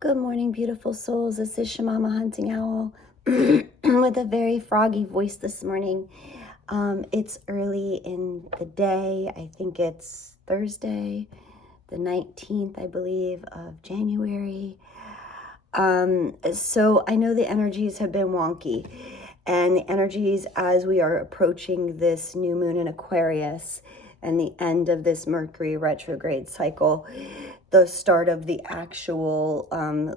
Good morning, beautiful souls. This is Shamama Hunting Owl with a very froggy voice this morning. It's early in the day. I think it's Thursday, the 19th, I believe, of January. So I know the energies have been wonky, and the energies as we are approaching this new moon in Aquarius and the end of this Mercury retrograde cycle, the start of the actual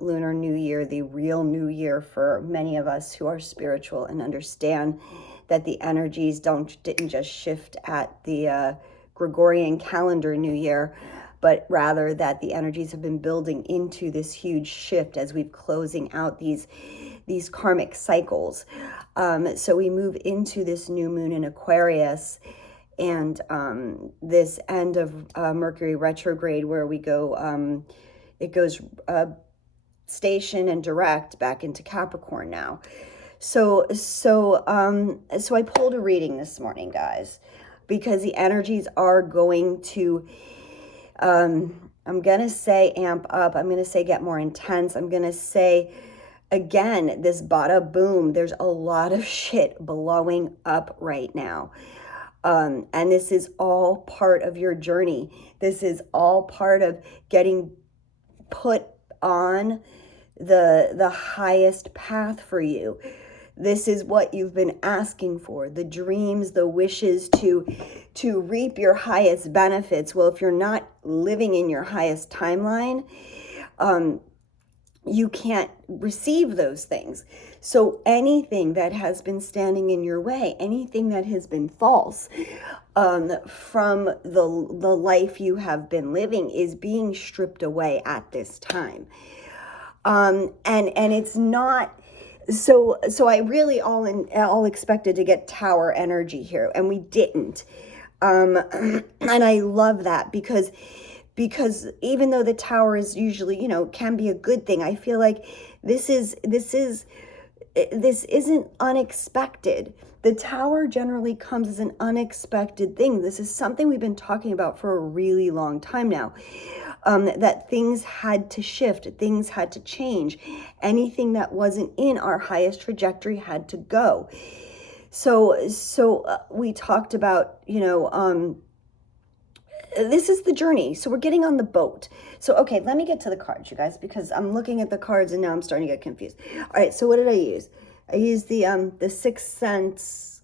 lunar new year, the real new year for many of us who are spiritual and understand that the energies didn't just shift at the Gregorian calendar new year, but rather that the energies have been building into this huge shift as we've closing out these karmic cycles. So we move into this new moon in Aquarius, and this end of Mercury retrograde, where we go, it goes station and direct back into Capricorn now. So I pulled a reading this morning, guys, because the energies are going to, I'm gonna say amp up. I'm gonna say get more intense. I'm gonna say, again, this bada boom. There's a lot of shit blowing up right now. And this is all part of your journey. This is all part of getting put on the highest path for you. This is what you've been asking for, the dreams, the wishes to reap your highest benefits. Well, if you're not living in your highest timeline, you can't receive those things. So anything that has been standing in your way, anything that has been false from the life you have been living, is being stripped away at this time. And it's not, so I really all expected to get tower energy here, and we didn't. And I love that because even though the tower is usually, can be a good thing, I feel like this isn't unexpected. The tower generally comes as an unexpected thing. This is something we've been talking about for a really long time now. That things had to shift, things had to change. Anything that wasn't in our highest trajectory had to go. So we talked about, this is the journey. So we're getting on the boat. So, okay, let me get to the cards, you guys, because I'm looking at the cards and now I'm starting to get confused. All right, so what did I use? I used the Sixth Sense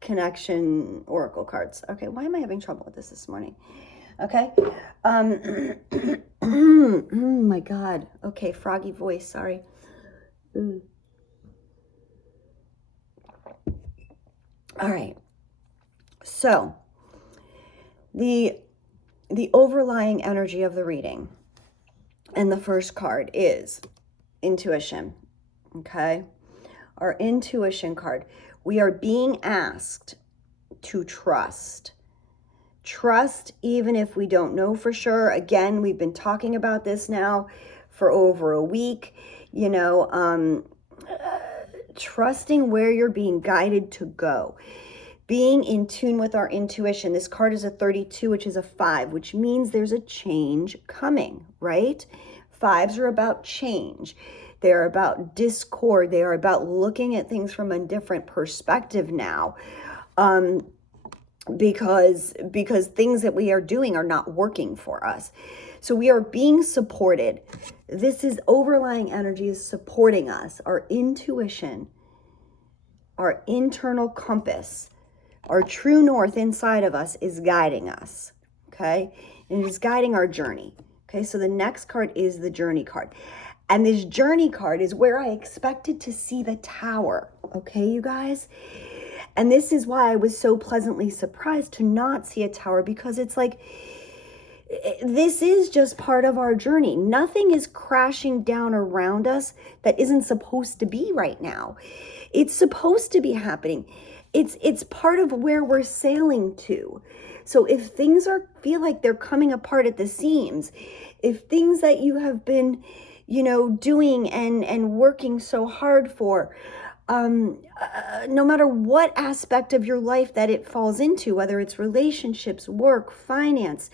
Connection Oracle cards. Okay, why am I having trouble with this morning? Okay. My God. Okay, froggy voice, sorry. All right. So, the overlying energy of the reading and the first card is intuition. Okay? Our intuition card. We are being asked to trust. Trust even if we don't know for sure. Again, we've been talking about this now for over a week. Trusting where you're being guided to go. Being in tune with our intuition. This card is a 32, which is a 5, which means there's a change coming, right? 5s are about change. They're about discord. They are about looking at things from a different perspective now. Because things that we are doing are not working for us. So we are being supported. This is overlying energy is supporting us. Our intuition, our internal compass, our true north inside of us is guiding us, okay? And it is guiding our journey, okay? So the next card is the journey card. And this journey card is where I expected to see the tower, okay, you guys? And this is why I was so pleasantly surprised to not see a tower, because it's like, this is just part of our journey. Nothing is crashing down around us that isn't supposed to be right now. It's supposed to be happening. It's part of where we're sailing to. So if things feel like they're coming apart at the seams, if things that you have been, doing and working so hard for, no matter what aspect of your life that it falls into, whether it's relationships, work, finance,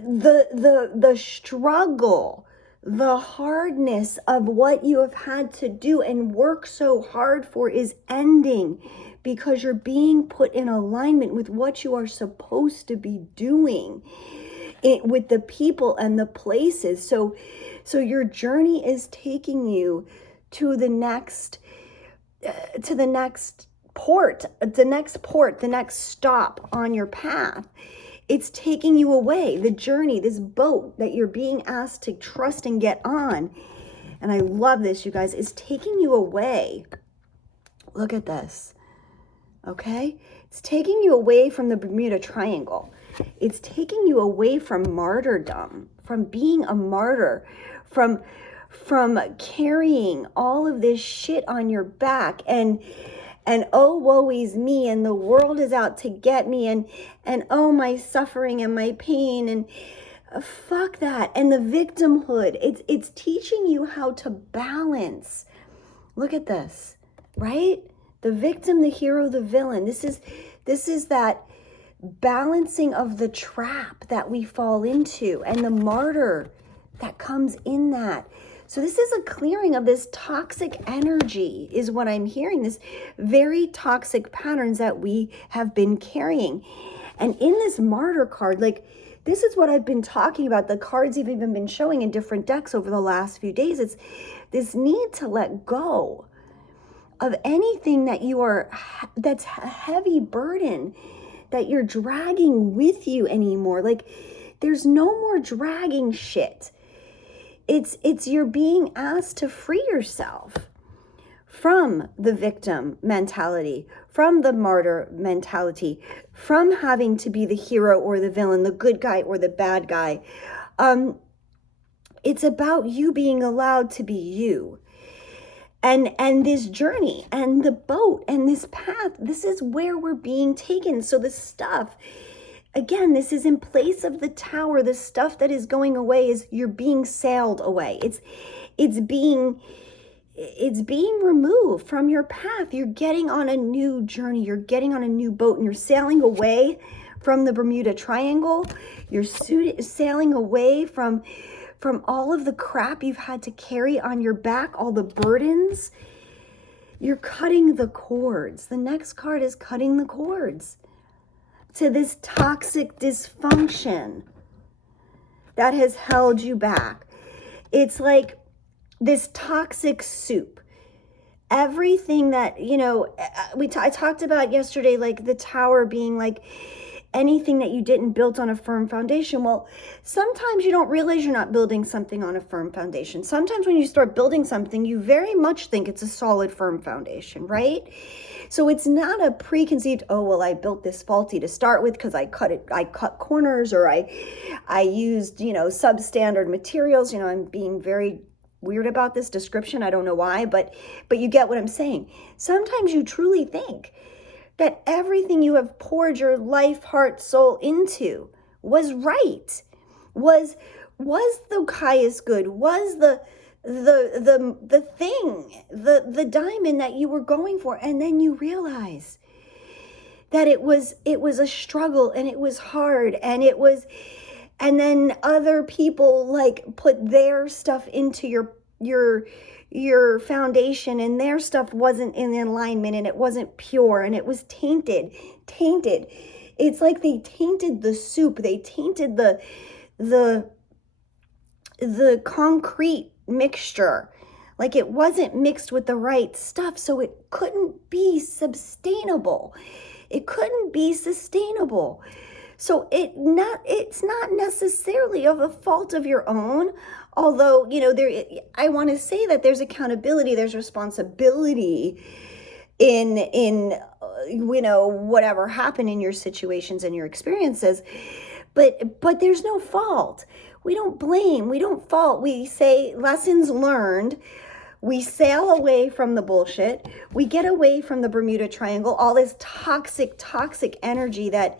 the struggle The hardness of what you have had to do and work so hard for is ending, because you're being put in alignment with what you are supposed to be doing with the people and the places. So your journey is taking you to the next port, the next stop on your path. It's taking you away. The journey, this boat that you're being asked to trust and get on. And I love this, you guys. It's taking you away. Look at this. Okay? It's taking you away from the Bermuda Triangle. It's taking you away from martyrdom, from being a martyr, from carrying all of this shit on your back and oh, woe is me, and the world is out to get me, and oh, my suffering and my pain, and fuck that, and the victimhood. It's teaching you how to balance. Look at this, right? The victim, the hero, the villain. This is that balancing of the trap that we fall into, and the martyr that comes in that. So this is a clearing of this toxic energy, is what I'm hearing, this very toxic patterns that we have been carrying. And in this martyr card, like, this is what I've been talking about. The cards have even been showing in different decks over the last few days. It's this need to let go of anything that that's a heavy burden that you're dragging with you anymore. Like, there's no more dragging shit. It's you're being asked to free yourself from the victim mentality, from the martyr mentality, from having to be the hero or the villain, the good guy or the bad guy. It's about you being allowed to be you. And this journey and the boat and this path, this is where we're being taken. So the stuff, again, this is in place of the tower. The stuff that is going away is you're being sailed away. It's being removed from your path. You're getting on a new journey. You're getting on a new boat, and you're sailing away from the Bermuda Triangle. You're sailing away from all of the crap you've had to carry on your back, all the burdens. You're cutting the cords. The next card is cutting the cords to this toxic dysfunction that has held you back. It's like this toxic soup. Everything that, I talked about yesterday, like the tower being like anything that you didn't build on a firm foundation. Well, sometimes you don't realize you're not building something on a firm foundation. Sometimes when you start building something, you very much think it's a solid, firm foundation, right? So it's not a preconceived, oh, well, I built this faulty to start with because I cut corners, or I used, substandard materials. I'm being very weird about this description. I don't know why, but you get what I'm saying. Sometimes you truly think that everything you have poured your life, heart, soul into was right, was the highest good, was the thing, the diamond that you were going for. And then you realize that it was a struggle, and it was hard, and then other people like put their stuff into your foundation, and their stuff wasn't in alignment, and it wasn't pure, and it was tainted. It's like they tainted the soup. They tainted the concrete mixture. Like, it wasn't mixed with the right stuff, so it couldn't be sustainable. So it's not necessarily of a fault of your own, although, I want to say that there's accountability, there's responsibility in whatever happened in your situations and your experiences, but there's no fault. We don't blame, we don't fault. We say lessons learned. We sail away from the bullshit. We get away from the Bermuda Triangle, all this toxic energy that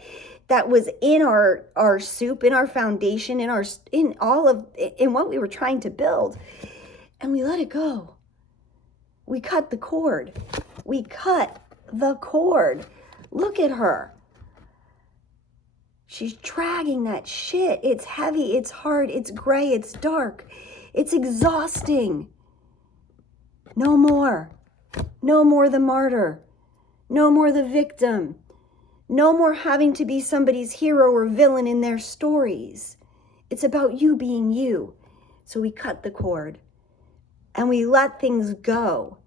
was in our soup, in our foundation, in what we were trying to build. And we let it go. We cut the cord. Look at her. She's dragging that shit. It's heavy, it's hard, it's gray, it's dark. It's exhausting. No more. No more the martyr. No more the victim. No more having to be somebody's hero or villain in their stories. It's about you being you. So we cut the cord and we let things go.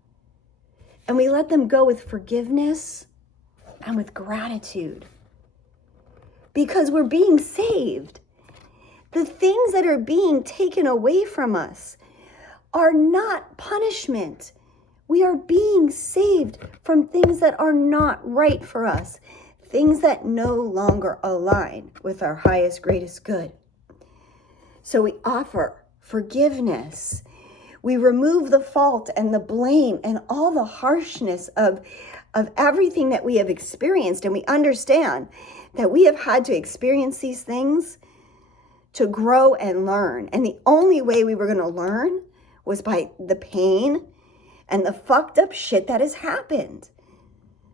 And we let them go with forgiveness and with gratitude. Because we're being saved. The things that are being taken away from us are not punishment. We are being saved from things that are not right for us. Things that no longer align with our highest, greatest good. So we offer forgiveness. We remove the fault and the blame and all the harshness of everything that we have experienced. And we understand that we have had to experience these things to grow and learn. And the only way we were going to learn was by the pain and the fucked up shit that has happened.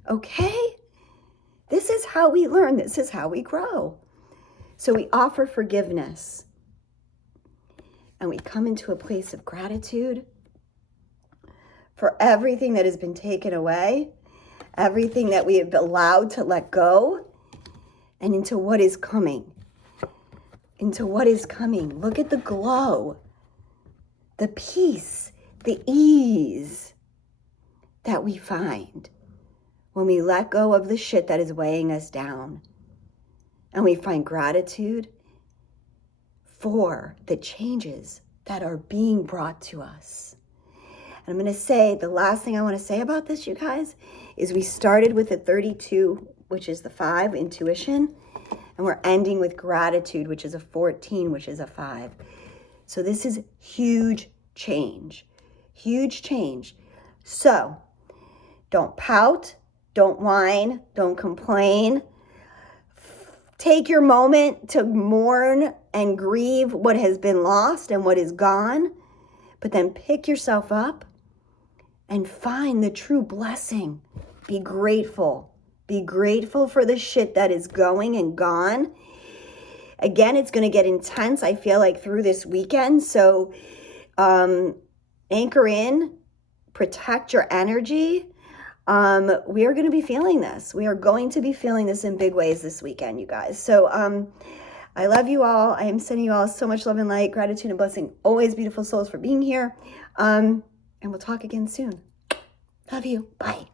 Okay? This is how we learn. This is how we grow. So we offer forgiveness. And we come into a place of gratitude for everything that has been taken away, everything that we have allowed to let go, and into what is coming. Into what is coming. Look at the glow, the peace, the ease that we find when we let go of the shit that is weighing us down. And we find gratitude for the changes that are being brought to us. And I'm going to say, the last thing I want to say about this, you guys, is we started with the 32, which is the 5, intuition, and we're ending with gratitude, which is a 14, which is a 5. So this is huge change. Huge change. So don't pout, don't whine, don't complain. Take your moment to mourn and grieve what has been lost and what is gone, but then pick yourself up and find the true blessing. Be grateful. Be grateful for the shit that is going and gone. Again, it's going to get intense, I feel like, through this weekend. So anchor in, protect your energy. We are going to be feeling this. We are going to be feeling this in big ways this weekend, you guys. So I love you all. I am sending you all so much love and light, gratitude and blessing. Always, beautiful souls, for being here. And we'll talk again soon. Love you. Bye.